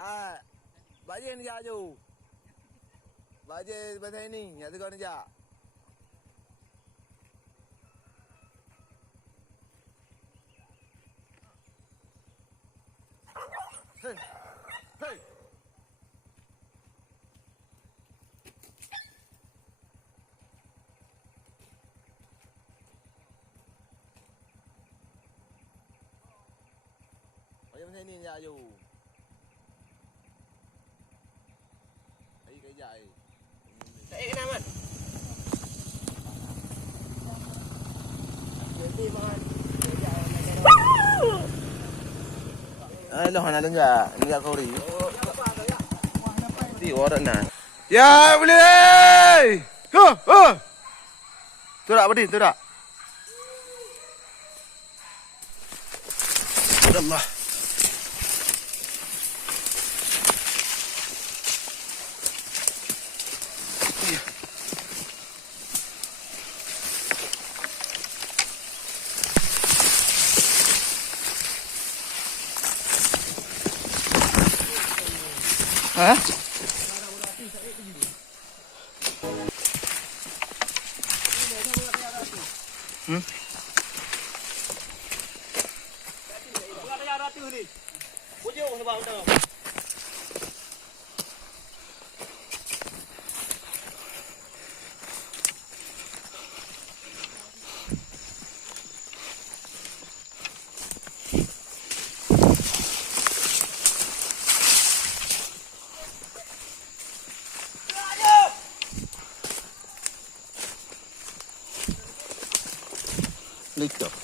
Bajai ni jauh. Bajai pasal ni, yang tu kau ni jak. Hei. Hei. Bajai pasal ni jauh. Ai cái dài. Đấy cái nam anh. Lo hana dengar, ni kau ri. Di orang na. Ya boleh. Tu tak berdiri, tu tak. Allah. Hah? Listo.